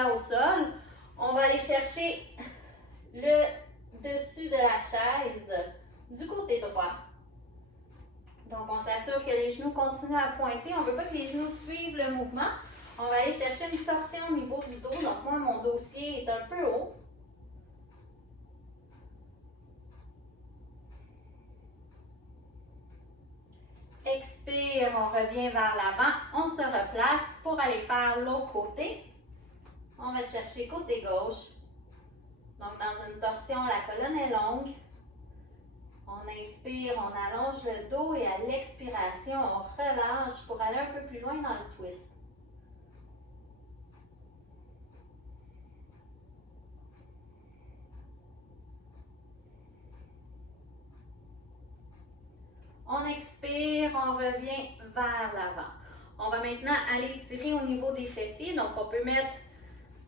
plat au sol. On va aller chercher le dessus de la chaise du côté droit. Donc, on s'assure que les genoux continuent à pointer. On ne veut pas que les genoux suivent le mouvement. On va aller chercher une torsion au niveau du dos. Donc, moi, mon dossier est un peu haut. Expire, on revient vers l'avant. On se replace pour aller faire l'autre côté. On va chercher côté gauche. Donc, dans une torsion, la colonne est longue. On inspire, on allonge le dos et à l'expiration, on relâche pour aller un peu plus loin dans le twist. On expire, on revient vers l'avant. On va maintenant aller tirer au niveau des fessiers. Donc, on peut mettre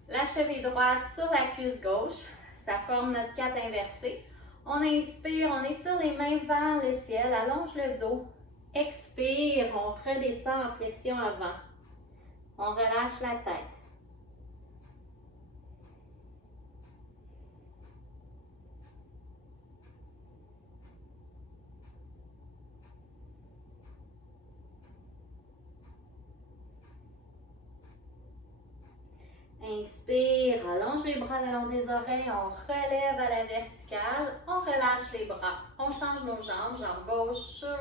la cheville droite sur la cuisse gauche. Ça forme notre 4 inversé. On inspire, on étire les mains vers le ciel, allonge le dos. Expire, on redescend en flexion avant. On relâche la tête. Inspire, allonge les bras le long des oreilles, on relève à la verticale, on relâche les bras. On change nos jambes, jambe gauche sur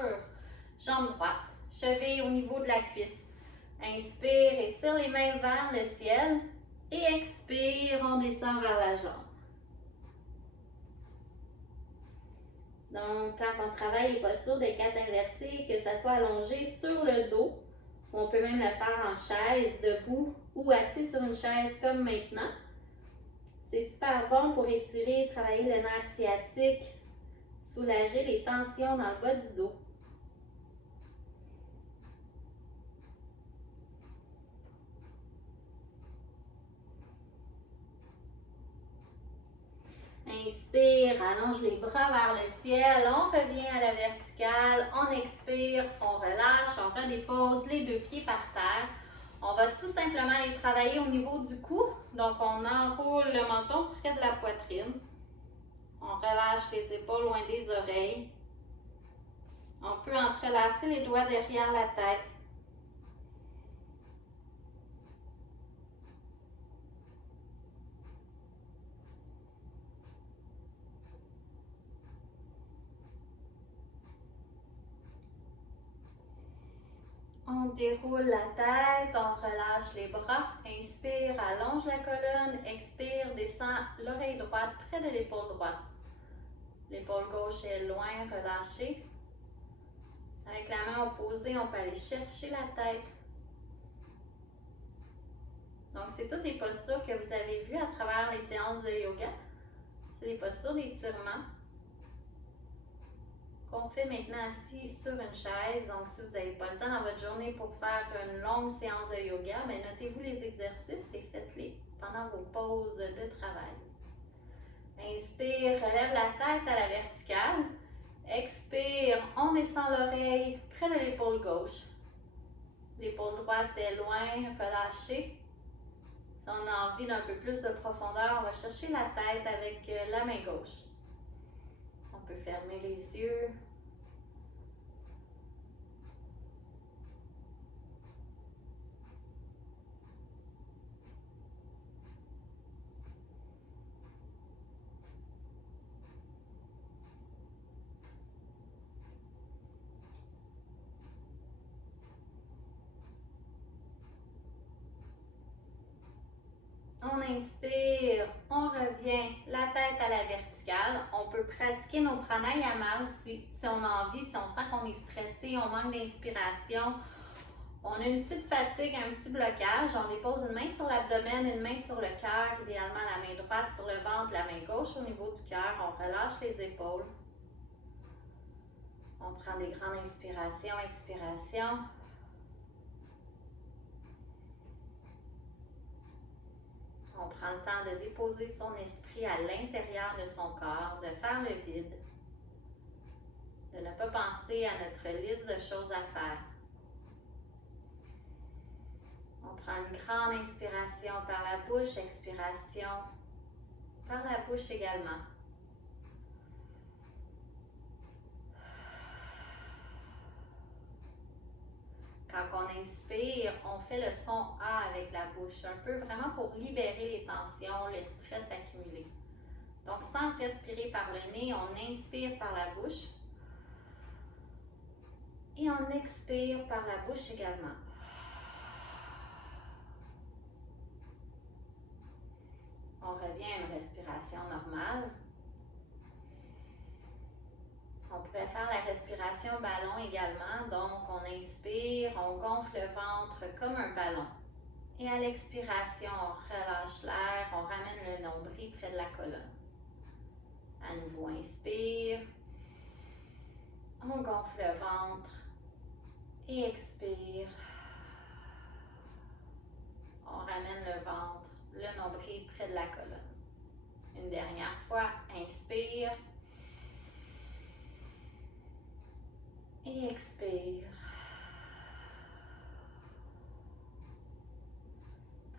jambe droite, cheville au niveau de la cuisse. Inspire, étire les mains vers le ciel et expire, on descend vers la jambe. Donc, quand on travaille les postures des 4 inversés, que ça soit allongé sur le dos, on peut même le faire en chaise, debout ou assis sur une chaise comme maintenant. C'est super bon pour étirer, travailler le nerf sciatique, soulager les tensions dans le bas du dos. Inspire, allonge les bras vers le ciel, on revient à la verticale, on expire, on relâche, on redépose les deux pieds par terre. On va tout simplement aller travailler au niveau du cou. Donc, on enroule le menton près de la poitrine. On relâche les épaules loin des oreilles. On peut entrelacer les doigts derrière la tête. On déroule la tête, on relâche les bras. Inspire, allonge la colonne. Expire, descend l'oreille droite près de l'épaule droite. L'épaule gauche est loin, relâchée. Avec la main opposée, on peut aller chercher la tête. Donc, c'est toutes des postures que vous avez vues à travers les séances de yoga. C'est des postures d'étirement qu'on fait maintenant assis sur une chaise. Donc, si vous n'avez pas le temps dans votre journée pour faire une longue séance de yoga, bien, notez-vous les exercices et faites-les pendant vos pauses de travail. Inspire, relève la tête à la verticale. Expire, on descend l'oreille près de l'épaule gauche. L'épaule droite est loin, relâchée. Si on a envie d'un peu plus de profondeur, on va chercher la tête avec la main gauche. On peut fermer les yeux. On inspire, on revient la tête à la verticale. On peut pratiquer nos pranayama aussi si on a envie, si on sent qu'on est stressé, on manque d'inspiration. On a une petite fatigue, un petit blocage. On dépose une main sur l'abdomen, une main sur le cœur, idéalement la main droite sur le ventre, la main gauche au niveau du cœur. On relâche les épaules. On prend des grandes inspirations, expirations. On prend le temps de déposer son esprit à l'intérieur de son corps, de faire le vide, de ne pas penser à notre liste de choses à faire. On prend une grande inspiration par la bouche, expiration par la bouche également. Quand on inspire, on fait le son A avec la bouche, un peu vraiment pour libérer les tensions, le stress accumulé. Donc, sans respirer par le nez, on inspire par la bouche et on expire par la bouche également. On revient à une respiration normale. On pourrait faire la respiration ballon également. Donc, on inspire, on gonfle le ventre comme un ballon. Et à l'expiration, on relâche l'air, on ramène le nombril près de la colonne. À nouveau, inspire. On gonfle le ventre. Et expire. On ramène le ventre, le nombril près de la colonne. Une dernière fois, inspire. Et expire.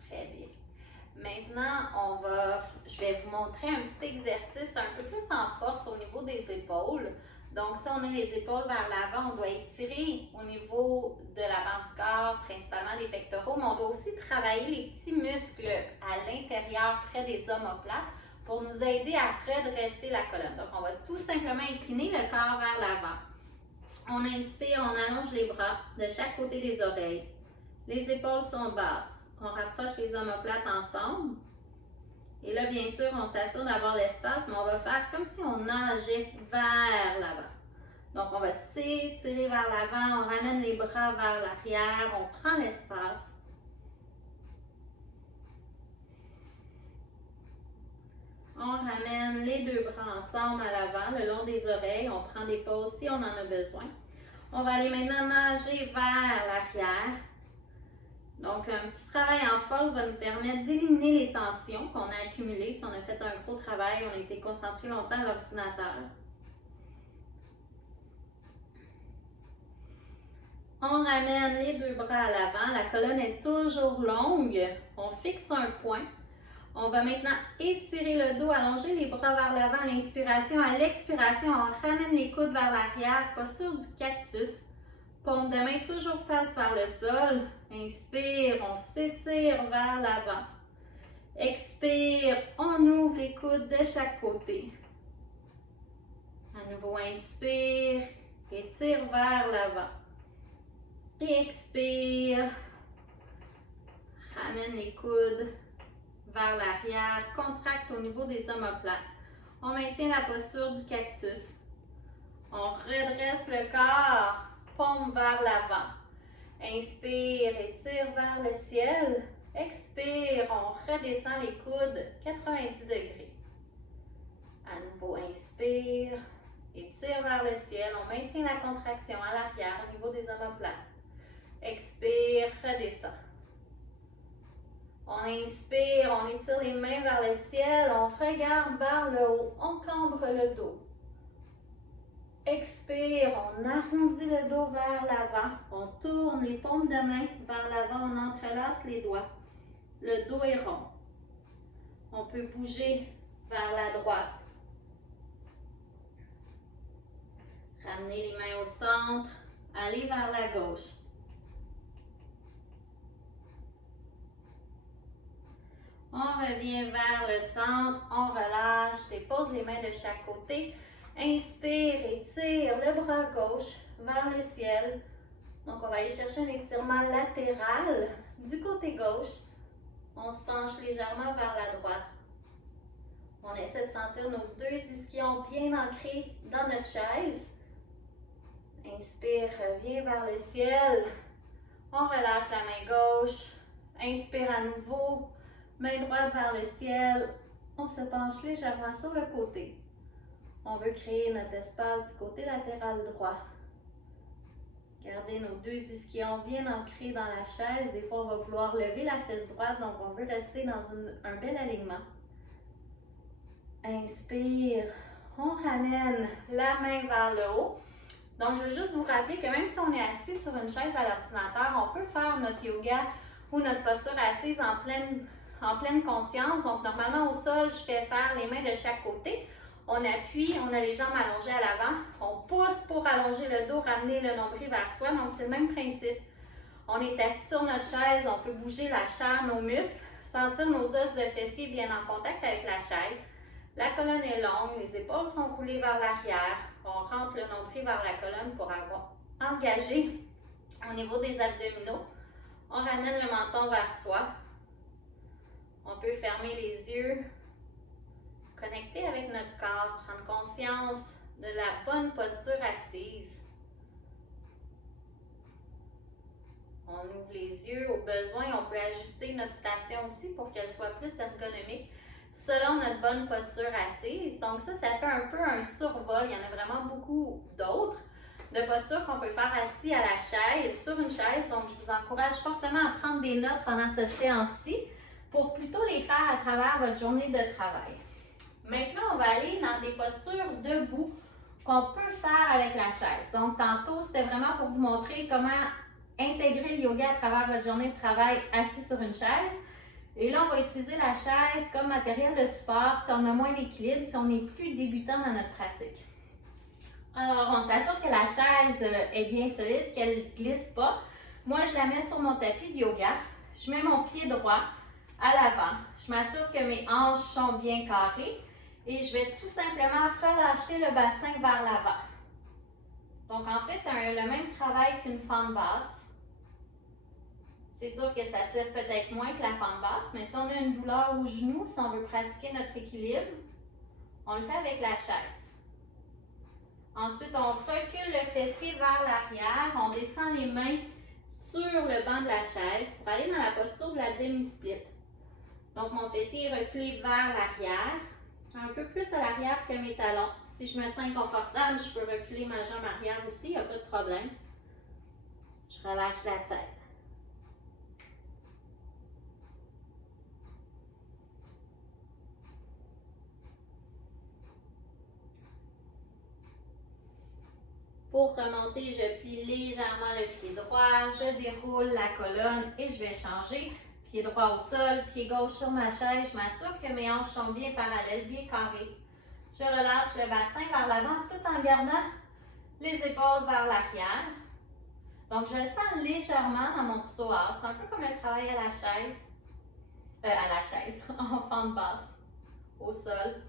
Très bien. Maintenant, je vais vous montrer un petit exercice un peu plus en force au niveau des épaules. Donc, si on a les épaules vers l'avant, on doit étirer au niveau de l'avant du corps, principalement des pectoraux, mais on doit aussi travailler les petits muscles à l'intérieur, près des omoplates, pour nous aider à redresser la colonne. Donc, on va tout simplement incliner le corps vers l'avant. On inspire, on allonge les bras de chaque côté des oreilles. Les épaules sont basses. On rapproche les omoplates ensemble. Et là, bien sûr, on s'assure d'avoir l'espace, mais on va faire comme si on nageait vers l'avant. Donc, on va s'étirer vers l'avant, on ramène les bras vers l'arrière, on prend l'espace. On ramène les deux bras ensemble à l'avant, le long des oreilles. On prend des pauses si on en a besoin. On va aller maintenant nager vers l'arrière. Donc, un petit travail en force va nous permettre d'éliminer les tensions qu'on a accumulées si on a fait un gros travail, on a été concentré longtemps à l'ordinateur. On ramène les deux bras à l'avant, la colonne est toujours longue. On fixe un point. On va maintenant étirer le dos, allonger les bras vers l'avant à l'inspiration. À l'expiration, on ramène les coudes vers l'arrière, posture du cactus. Paume de main toujours face vers le sol. Inspire, on s'étire vers l'avant. Expire, on ouvre les coudes de chaque côté. À nouveau, inspire, étire vers l'avant. Et expire, ramène les coudes vers l'arrière, contracte au niveau des omoplates. On maintient la posture du cactus. On redresse le corps, paume vers l'avant. Inspire, étire vers le ciel. Expire, on redescend les coudes 90 degrés. À nouveau, inspire, étire vers le ciel. On maintient la contraction à l'arrière au niveau des omoplates. Expire, redescend. On inspire, on étire les mains vers le ciel, on regarde vers le haut, on cambre le dos. Expire, on arrondit le dos vers l'avant, on tourne les paumes de main vers l'avant, on entrelace les doigts. Le dos est rond. On peut bouger vers la droite. Ramener les mains au centre, aller vers la gauche. On revient vers le centre, on relâche, dépose les mains de chaque côté. Inspire, étire le bras gauche vers le ciel. Donc, on va aller chercher un étirement latéral du côté gauche. On se penche légèrement vers la droite. On essaie de sentir nos deux ischions bien ancrés dans notre chaise. Inspire, reviens vers le ciel. On relâche la main gauche. Inspire à nouveau. Main droite vers le ciel. On se penche légèrement sur le côté. On veut créer notre espace du côté latéral droit. Gardez nos deux ischions bien ancrés dans la chaise. Des fois, on va vouloir lever la fesse droite, donc on veut rester dans un bel alignement. Inspire. On ramène la main vers le haut. Donc, je veux juste vous rappeler que même si on est assis sur une chaise à l'ordinateur, on peut faire notre yoga ou notre posture assise en pleine conscience. Donc, normalement, au sol, je fais faire les mains de chaque côté. On appuie, on a les jambes allongées à l'avant. On pousse pour allonger le dos, ramener le nombril vers soi. Donc, c'est le même principe. On est assis sur notre chaise, on peut bouger la chair, nos muscles, sentir nos os de fessier bien en contact avec la chaise. La colonne est longue, les épaules sont coulées vers l'arrière. On rentre le nombril vers la colonne pour avoir engagé au niveau des abdominaux. On ramène le menton vers soi. On peut fermer les yeux, connecter avec notre corps, prendre conscience de la bonne posture assise. On ouvre les yeux. Au besoin, on peut ajuster notre station aussi pour qu'elle soit plus ergonomique selon notre bonne posture assise. Donc ça fait un peu un survol. Il y en a vraiment beaucoup d'autres de postures qu'on peut faire assis à la chaise, sur une chaise. Donc je vous encourage fortement à prendre des notes pendant cette séance-ci pour plutôt les faire à travers votre journée de travail. Maintenant, on va aller dans des postures debout qu'on peut faire avec la chaise. Donc tantôt, c'était vraiment pour vous montrer comment intégrer le yoga à travers votre journée de travail assis sur une chaise. Et là, on va utiliser la chaise comme matériel de support si on a moins d'équilibre, si on est plus débutant dans notre pratique. Alors, on s'assure que la chaise est bien solide, qu'elle ne glisse pas. Moi, je la mets sur mon tapis de yoga. Je mets mon pied droit à l'avant. Je m'assure que mes hanches sont bien carrées et je vais tout simplement relâcher le bassin vers l'avant. Donc, en fait, c'est le même travail qu'une fente basse. C'est sûr que ça tire peut-être moins que la fente basse, mais si on a une douleur au genou, si on veut pratiquer notre équilibre, on le fait avec la chaise. Ensuite, on recule le fessier vers l'arrière, on descend les mains sur le banc de la chaise pour aller dans la posture de la demi-split. Donc, mon fessier est reculé vers l'arrière, un peu plus à l'arrière que mes talons. Si je me sens inconfortable, je peux reculer ma jambe arrière aussi, il n'y a pas de problème. Je relâche la tête. Pour remonter, je plie légèrement le pied droit, je déroule la colonne et je vais changer. Pied droit au sol, pied gauche sur ma chaise. Je m'assure que mes hanches sont bien parallèles, bien carrées. Je relâche le bassin vers l'avant tout en gardant les épaules vers l'arrière. Donc, je le sens légèrement dans mon psoas. C'est un peu comme le travail à la chaise, en fente basse, au sol.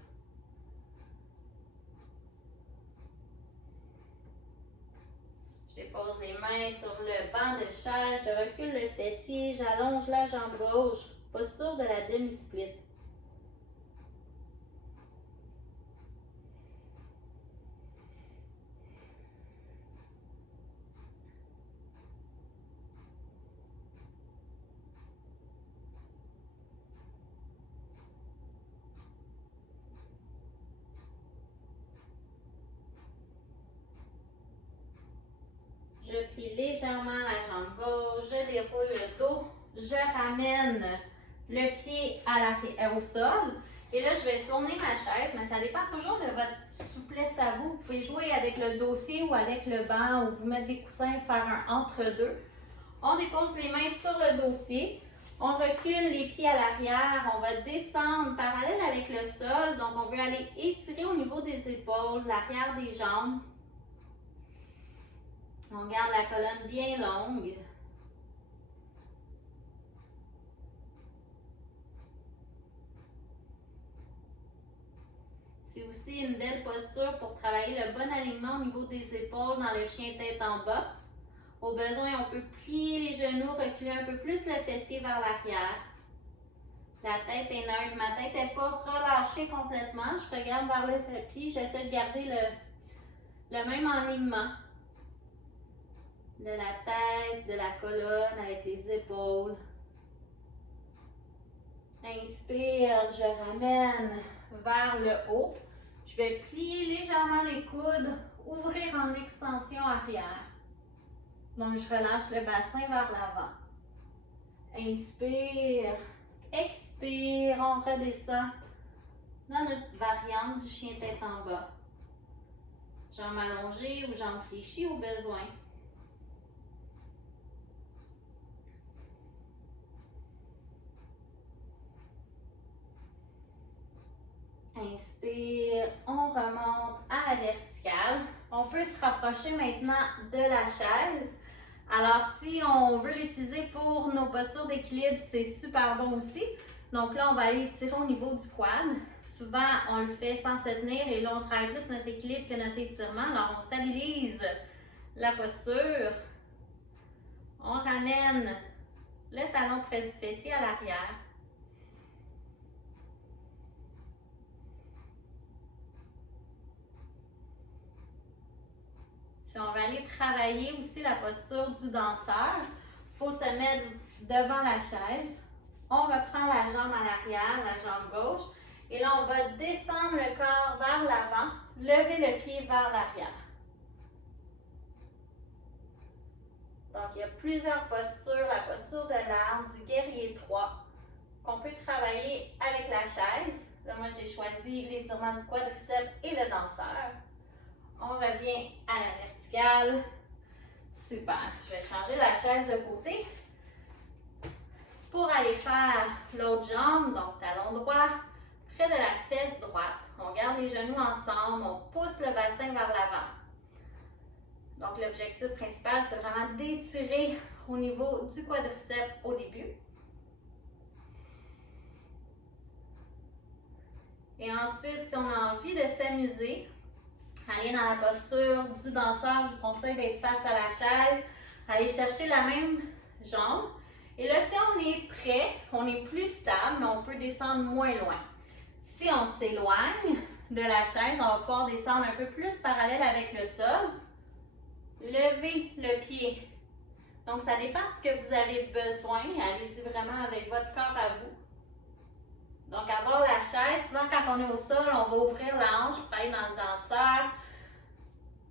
Je dépose les mains sur le banc de chaise, je recule le fessier, j'allonge la jambe gauche, posture de la demi-split. Je plie légèrement la jambe gauche, je déroule le dos, je ramène le pied au sol. Et là, je vais tourner ma chaise, mais ça dépend toujours de votre souplesse à vous. Vous pouvez jouer avec le dossier ou avec le banc ou vous mettre des coussins, faire un entre-deux. On dépose les mains sur le dossier. On recule les pieds à l'arrière. On va descendre parallèle avec le sol. Donc, on veut aller étirer au niveau des épaules, l'arrière des jambes. On garde la colonne bien longue. C'est aussi une belle posture pour travailler le bon alignement au niveau des épaules dans le chien tête en bas. Au besoin, on peut plier les genoux, reculer un peu plus le fessier vers l'arrière. La tête est neutre. Ma tête n'est pas relâchée complètement. Je regarde vers le tapis. J'essaie de garder le même alignement de la tête, de la colonne avec les épaules. Inspire, je ramène vers le haut. Je vais plier légèrement les coudes, ouvrir en extension arrière. Donc, je relâche le bassin vers l'avant. Inspire, expire, on redescend dans notre variante du chien tête en bas. Jambes allongées ou jambes fléchies au besoin. inspire, on remonte à la verticale. On peut se rapprocher maintenant de la chaise. Alors, si on veut l'utiliser pour nos postures d'équilibre, c'est super bon aussi. Donc là, on va aller tirer au niveau du quad. Souvent, on le fait sans se tenir et là, on travaille plus notre équilibre que notre étirement. Alors, on stabilise la posture. On ramène le talon près du fessier à l'arrière. Si on va aller travailler aussi la posture du danseur, il faut se mettre devant la chaise. On reprend la jambe à l'arrière, la jambe gauche. Et là, on va descendre le corps vers l'avant, lever le pied vers l'arrière. Donc, il y a plusieurs postures. La posture de l'arbre, du guerrier 3, qu'on peut travailler avec la chaise. Là, moi, j'ai choisi l'étirement du quadriceps et le danseur. On revient à la verticale. Super. Je vais changer la chaise de côté pour aller faire l'autre jambe. Donc, talon droit, près de la fesse droite. On garde les genoux ensemble. On pousse le bassin vers l'avant. Donc, l'objectif principal, c'est vraiment d'étirer au niveau du quadriceps au début. Et ensuite, si on a envie de s'amuser, aller dans la posture du danseur, je vous conseille d'être face à la chaise, aller chercher la même jambe. Et là, si on est prêt, on est plus stable, mais on peut descendre moins loin. Si on s'éloigne de la chaise, on va pouvoir descendre un peu plus parallèle avec le sol. Levez le pied. Donc, ça dépend de ce que vous avez besoin. Allez-y vraiment avec votre corps à vous. Donc, avoir la chaise, souvent quand on est au sol, on va ouvrir la hanche pour aller dans le danseur.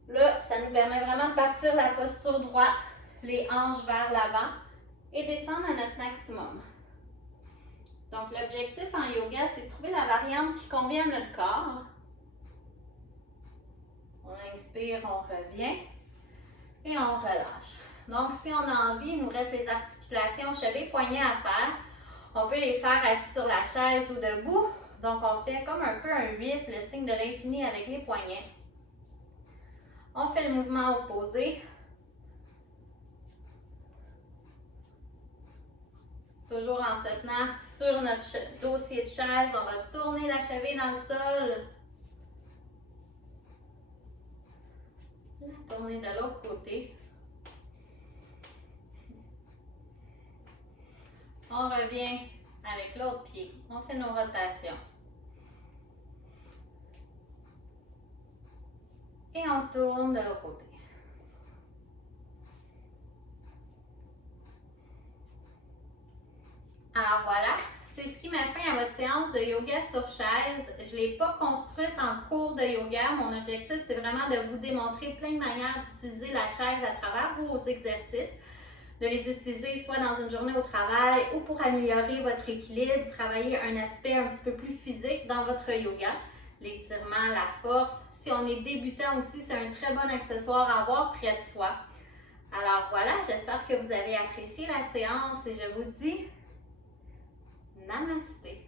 Là, ça nous permet vraiment de partir la posture droite, les hanches vers l'avant et descendre à notre maximum. Donc, l'objectif en yoga, c'est de trouver la variante qui convient à notre corps. On inspire, on revient et on relâche. Donc, si on a envie, il nous reste les articulations cheveux, poignets à faire. On peut les faire assis sur la chaise ou debout. Donc, on fait comme un peu un 8, le signe de l'infini avec les poignets. On fait le mouvement opposé. Toujours en se tenant sur notre dossier de chaise, on va tourner la cheville dans le sol. La tourner de l'autre côté. On revient avec l'autre pied. On fait nos rotations. Et on tourne de l'autre côté. Alors voilà, c'est ce qui met fin à votre séance de yoga sur chaise. Je ne l'ai pas construite en cours de yoga. Mon objectif, c'est vraiment de vous démontrer plein de manières d'utiliser la chaise à travers vos exercices. De les utiliser soit dans une journée au travail ou pour améliorer votre équilibre, travailler un aspect un petit peu plus physique dans votre yoga. L'étirement, la force. Si on est débutant aussi, c'est un très bon accessoire à avoir près de soi. Alors voilà, j'espère que vous avez apprécié la séance et je vous dis Namasté.